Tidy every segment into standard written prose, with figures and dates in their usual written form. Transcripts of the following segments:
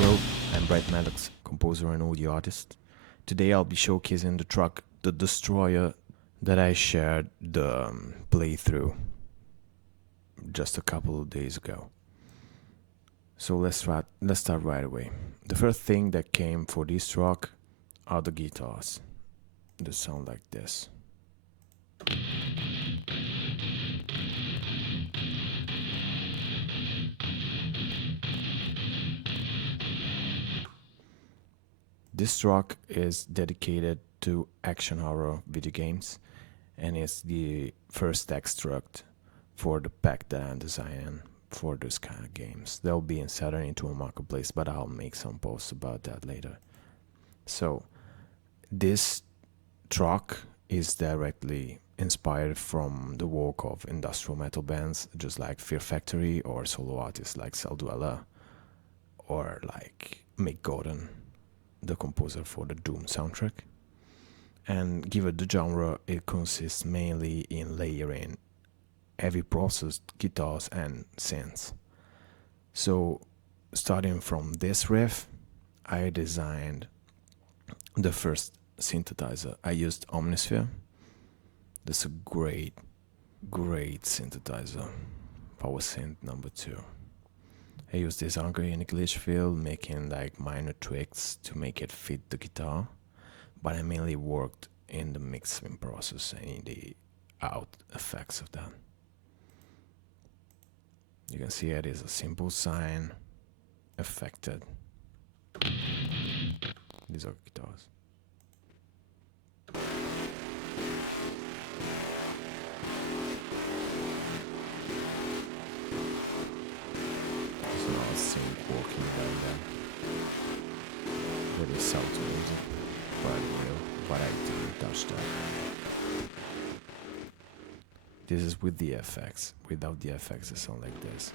Hello, I'm Brett Maddox, composer and audio artist. Today I'll be showcasing the track The Destroyer that I shared the playthrough just a couple of days ago. So let's start right away. The first thing that came for this track are the guitars. They sound like this. This track is dedicated to action horror video games and it's the first extract for the pack that I'm designing for those kind of games. They'll be inserted into a marketplace, but I'll make some posts about that later. So this track is directly inspired from the work of industrial metal bands just like Fear Factory or solo artists like Celldweller or like Mick Gordon, the composer for the Doom soundtrack. And given the genre, it consists mainly in layering heavy processed guitars and synths. So starting from this riff, I designed the first synthesizer. I used Omnisphere. That's a great synthesizer. Power synth number 2. I used this Ugritone glitch fill, making like minor tweaks to make it fit the guitar, but I mainly worked in the mixing process and in the out effects of that. You can see it is a simple sine affected. These are guitars. Sync walking down there. Very Soundtoys, but I didn't touch that. This is with the effects. Without the effects, it sounds like this.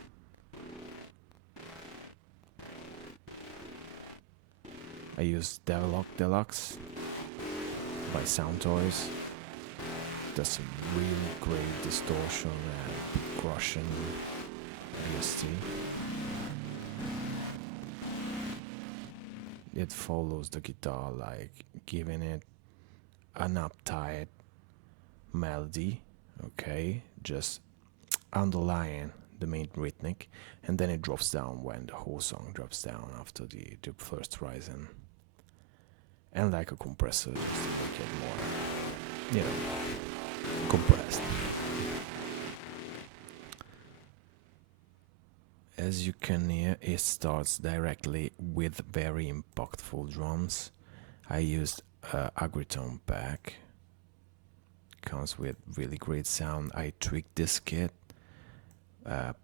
I used Devilock Deluxe by Soundtoys. That's a really great distortion and crushing OST. It follows the guitar, like giving it an uptight melody, okay, just underlying the main rhythmic, and then it drops down when the whole song drops down after the first rising, and like a compressor just to make it more, compressed. As you can hear, it starts directly with very impactful drums. I used Ugritone pack. Comes with really great sound. I tweaked this kit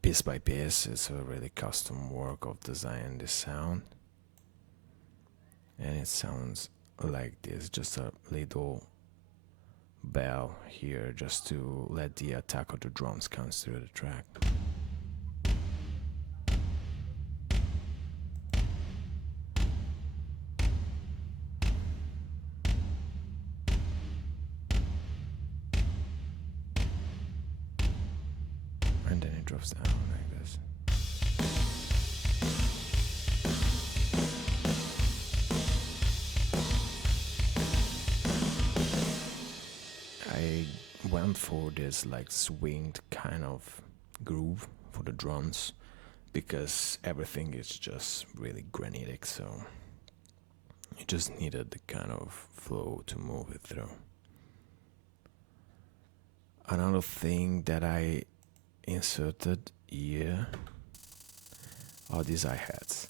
piece by piece. It's a really custom work of designing this sound. And it sounds like this, just a little bell here just to let the attack of the drums come through the track. And then it drops down like this. I went for this like swinged kind of groove for the drums because everything is just really granitic, so you just needed the kind of flow to move it through. Another thing that I inserted here are these hi-hats.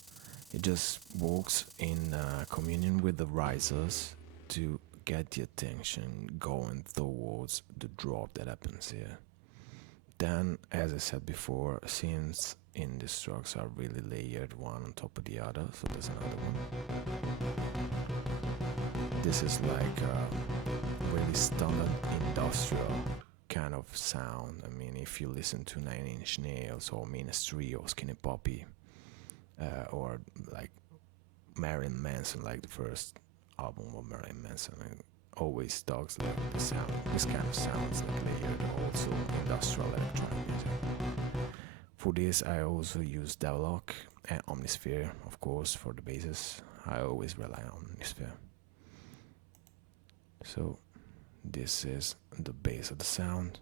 It just works in communion with the risers to get the attention going towards the drop that happens here. Then, as I said before, synths in these tracks are really layered one on top of the other, so there's another one. This is like a really standard industrial kind of sound. I mean, if you listen to 9 Inch Nails or Ministry or Skinny Puppy or like Marilyn Manson, like the first album of Marilyn Manson, it always talks like the sound. This kind of sounds like layered, also industrial electronic music. For this, I also use Devilock and Omnisphere, of of course, for the basses. I always rely on Omnisphere. So this is the base of the sound.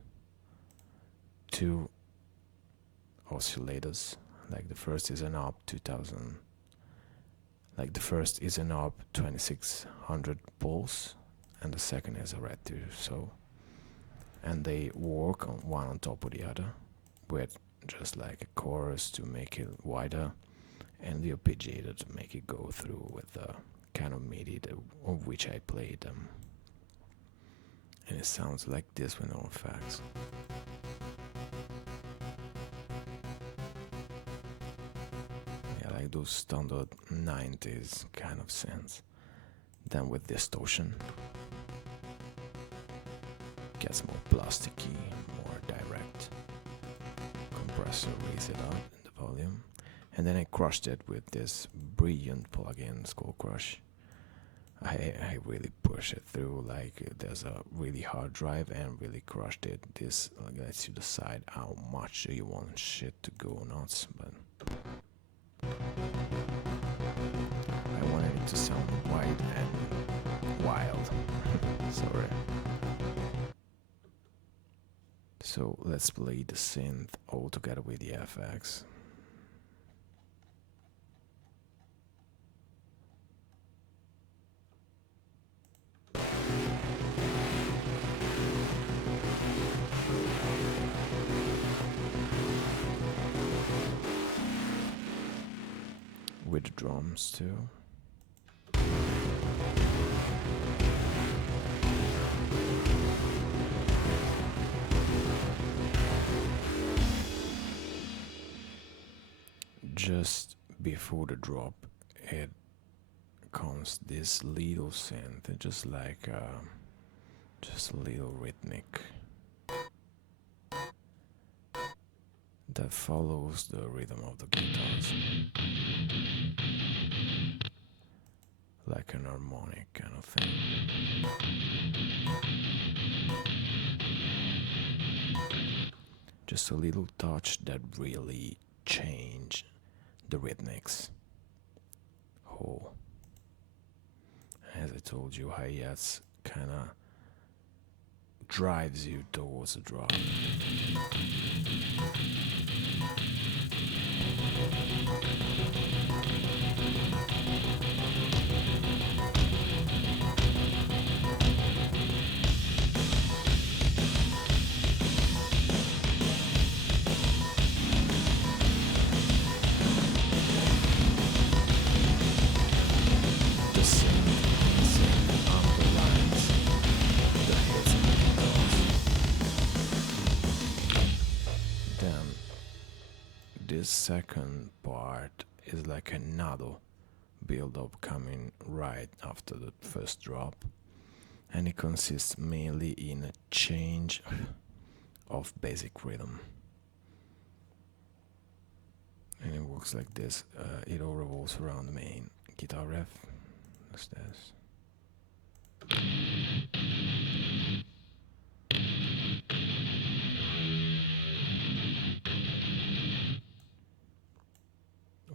2 oscillators, like the first is an knob 2000, like the first is a knob 2600 pulse, and the second is a red 2. So, and they work on one on top of the other, with just like a chorus to make it wider, and the arpeggiator to make it go through with the kind of MIDI of which I played them. And it sounds like this with no effects. Yeah, like those standard 90s kind of synths. Then with distortion, gets more plasticky, more direct. Compressor raise it up in the volume. And then I crushed it with this brilliant plugin, Skull Crush. I really push it through, like there's a really hard drive and really crushed it. This lets you decide how much you want shit to go nuts, but I wanted it to sound wide and wild. Sorry. So let's play the synth all together with the FX. With the drums too. Just before the drop, it comes this little synth, just like just a little rhythmic that follows the rhythm of the guitars, like an harmonic kind of thing. Just a little touch that really change the rhythmics whole. As I told you, hi-hats kinda drives you towards a drop. This second part is like another build-up coming right after the first drop, and it consists mainly in a change of basic rhythm. And it works like this. It all revolves around the main guitar riff. That's this.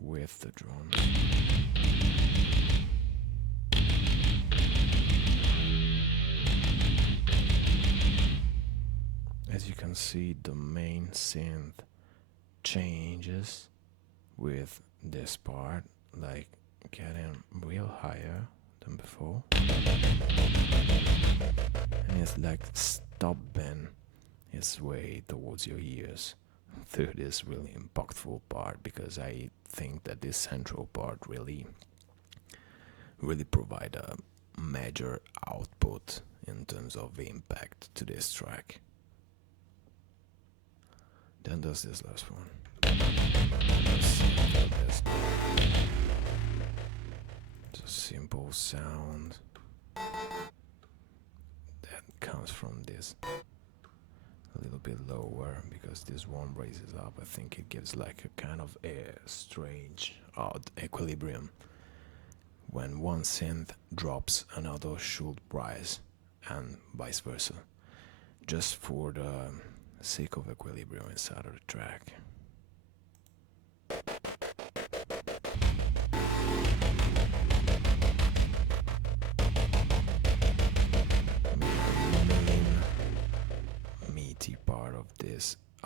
With the drums. As you can see, the main synth changes with this part, like getting real higher than before. And it's like stopping its way towards your ears through this really impactful part, because I think that this central part really provide a major output in terms of impact to this track. Then there's this last one. It's a simple sound that comes from this a little bit lower, because this one raises up. I think it gives like a kind of a strange, odd equilibrium. When one synth drops, another should rise, and vice versa, just for the sake of equilibrium inside of the track.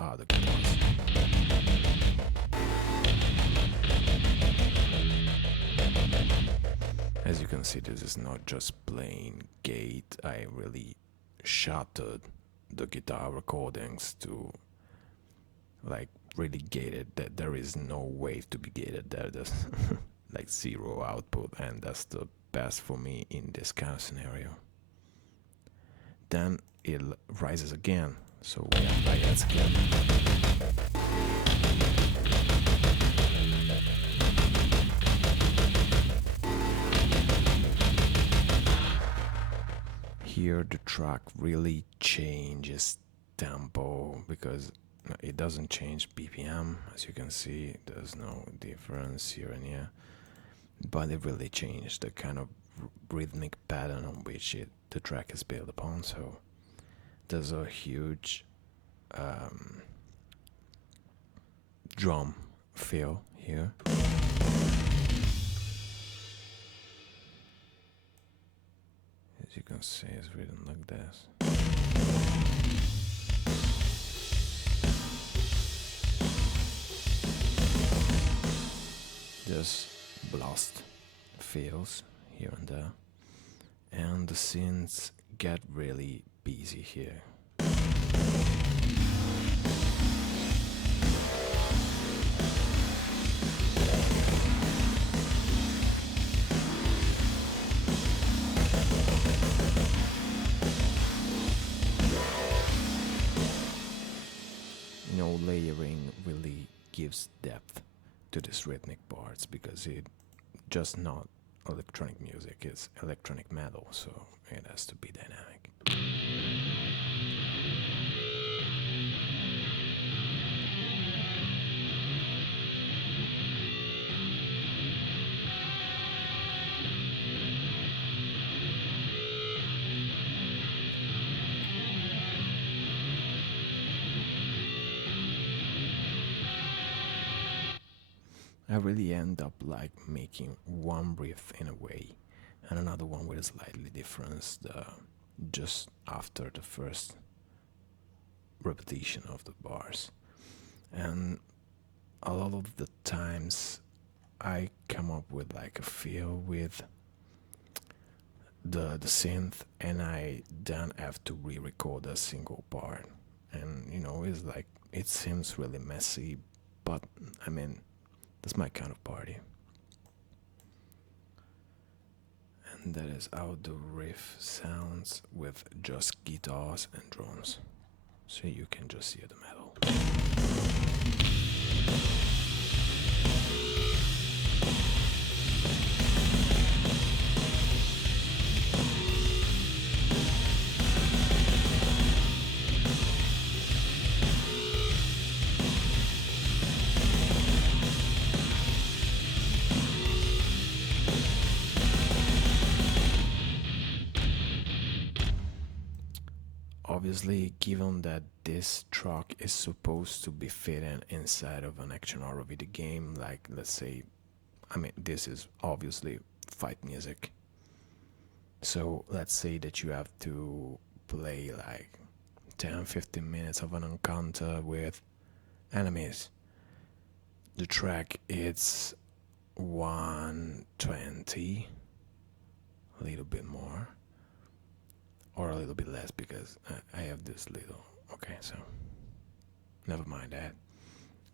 other guitars. As you can see, this is not just plain gate. I really shuttered the guitar recordings to like really gated, that there is no way to be gated there. There's like zero output, and that's the best for me in this kind of scenario. Then it rises again, so we have hi-hats again. Here the track really changes tempo because it doesn't change BPM. As you can see, there's no difference here and here, but it really changed the kind of rhythmic pattern on which the track is built upon. So there's a huge drum feel here. As you can see, it's written like this. There's blast feels here and there, and the synths get really busy here. Layering really gives depth to these rhythmic parts because it's just not electronic music, it's electronic metal, so it has to be dynamic. I really end up like making one riff in a way and another one with a slightly difference just after the first repetition of the bars. And a lot of the times I come up with like a feel with the synth, and I then have to re-record a single part. And it's like, it seems really messy, but I mean, that's my kind of party. And that is how the riff sounds with just guitars and drums. So you can just hear the metal. Obviously, given that this track is supposed to be fitting inside of an action horror video game, like let's say, this is obviously fight music. So let's say that you have to play like 10-15 minutes of an encounter with enemies. The track is 120, a little bit more. Or a little bit less because I have this little. Okay, so never mind that.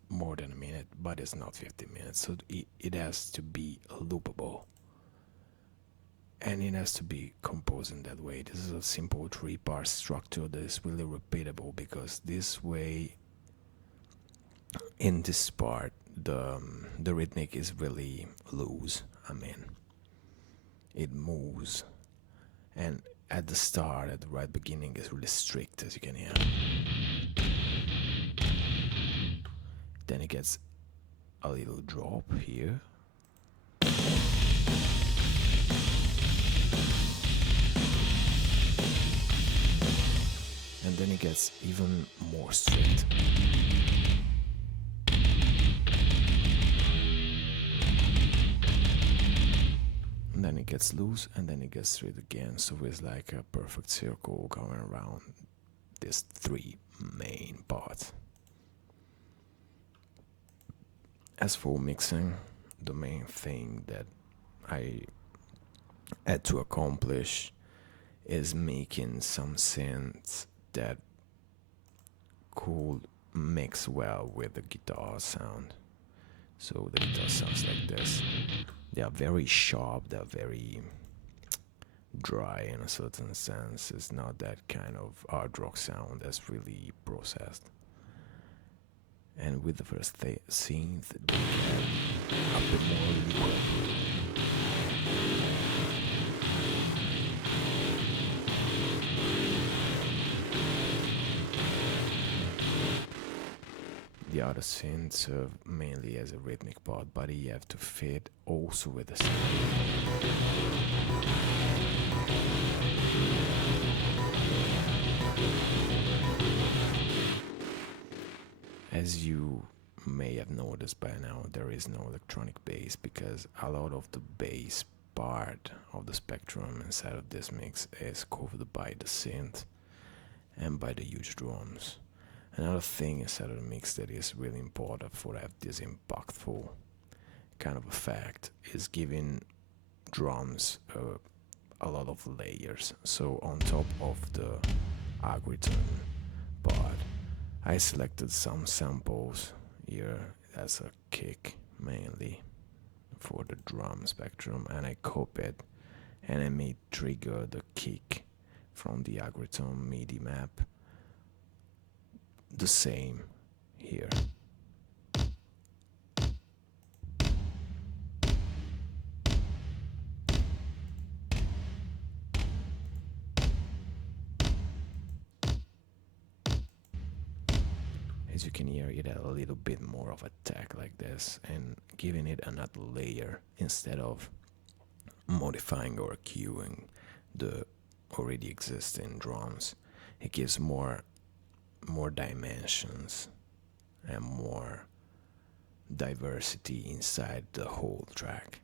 More than a minute, but it's not 15 minutes. So it has to be loopable. And it has to be composed in that way. This is a simple 3-part structure that is really repeatable because this way, in this part, the rhythmic is really loose. It moves. And at the start, at the right beginning, is really strict, as you can hear. Then it gets a little drop here. And then it gets even more strict. And then it gets loose, and then it gets straight again. So it's like a perfect circle going around these 3 main parts. As for mixing, the main thing that I had to accomplish is making some synths that could mix well with the guitar sound. So the guitar sounds like this. They are very sharp, they're very dry in a certain sense. It's not that kind of hard rock sound that's really processed. And with the first synth, they get a bit more reverb. The other synths serve mainly as a rhythmic part, but you have to fit also with the sound. As you may have noticed by now, there is no electronic bass because a lot of the bass part of the spectrum inside of this mix is covered by the synth and by the huge drums. Another thing inside of the mix that is really important for have this impactful kind of effect is giving drums a lot of layers. So on top of the Ugritone part, I selected some samples here as a kick mainly for the drum spectrum, and I copied and I made trigger the kick from the Ugritone MIDI map the same here. As you can hear, it had a little bit more of a tag like this, and giving it another layer instead of modifying or cueing the already existing drums. It gives more dimensions and more diversity inside the whole track.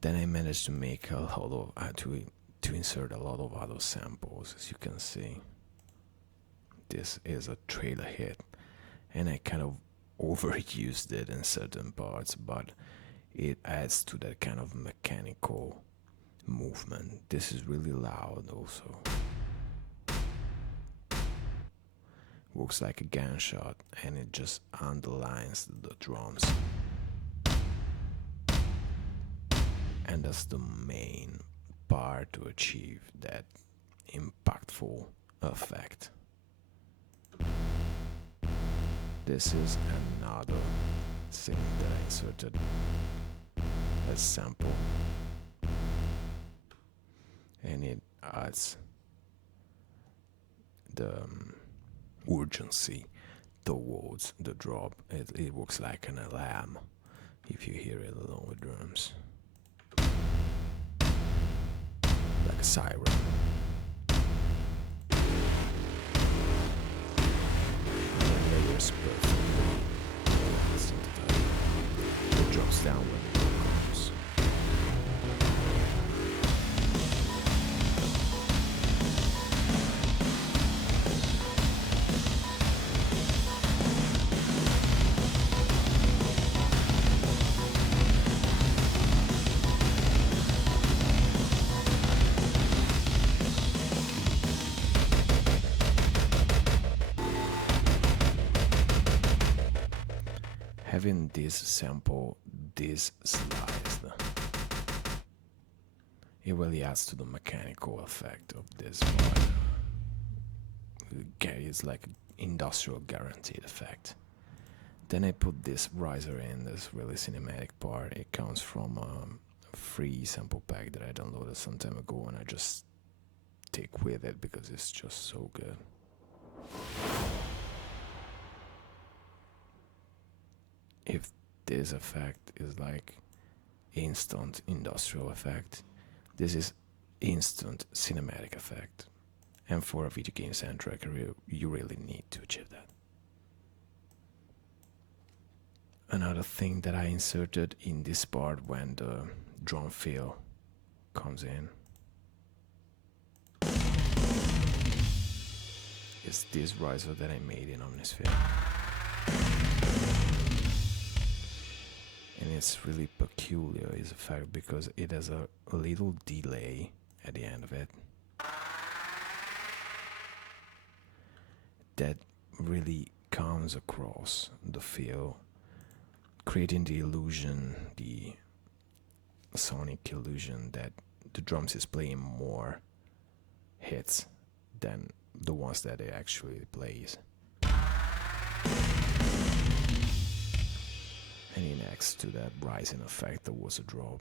Then I managed to make a lot of to insert a lot of other samples. As you can see, this is a trailer hit, and I kind of overused it in certain parts, but it adds to that kind of mechanical movement. This is really loud also. Works like a gunshot, and it just underlines the drums. And that's the main part to achieve that impactful effect. This is another thing that I inserted as sample, and it adds the urgency towards the drop. It works like an alarm if you hear it along with drums, like a siren. Layers perfectly. It drops down when it comes. Having this sample, this sliced, it really adds to the mechanical effect of this part. It's like an industrial guaranteed effect. Then I put this riser in, this really cinematic part. It comes from a free sample pack that I downloaded some time ago, and I just stick with it because it's just so good. If this effect is like instant industrial effect, this is instant cinematic effect. And for a video game soundtrack, you really need to achieve that. Another thing that I inserted in this part when the drum fill comes in is this riser that I made in Omnisphere. And it's really peculiar, his effect, because it has a little delay at the end of it that really comes across the feel, creating the illusion, the sonic illusion that the drums is playing more hits than the ones that it actually plays. And next to that rising effect, there was a drop.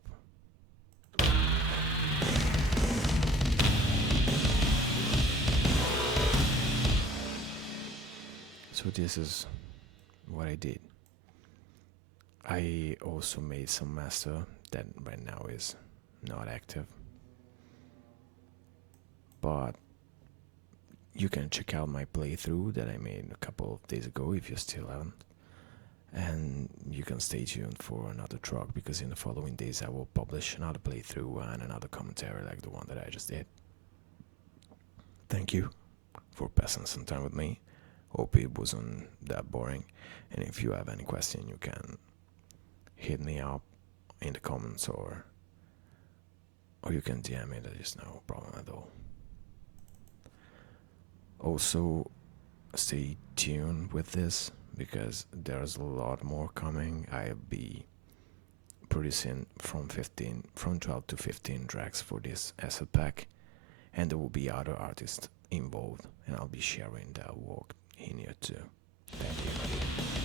So this is what I did. I also made some master that right now is not active, but you can check out my playthrough that I made a couple of days ago if you still haven't. And you can stay tuned for another track, because in the following days I will publish another playthrough and another commentary like the one that I just did. Thank you for passing some time with me. Hope it wasn't that boring. And if you have any question, you can hit me up in the comments, or you can DM me. There is no problem at all. Also, stay tuned with this, because there's a lot more coming. I'll be producing from 12 to 15 tracks for this asset pack, and there will be other artists involved, and I'll be sharing their work in here too. Thank you.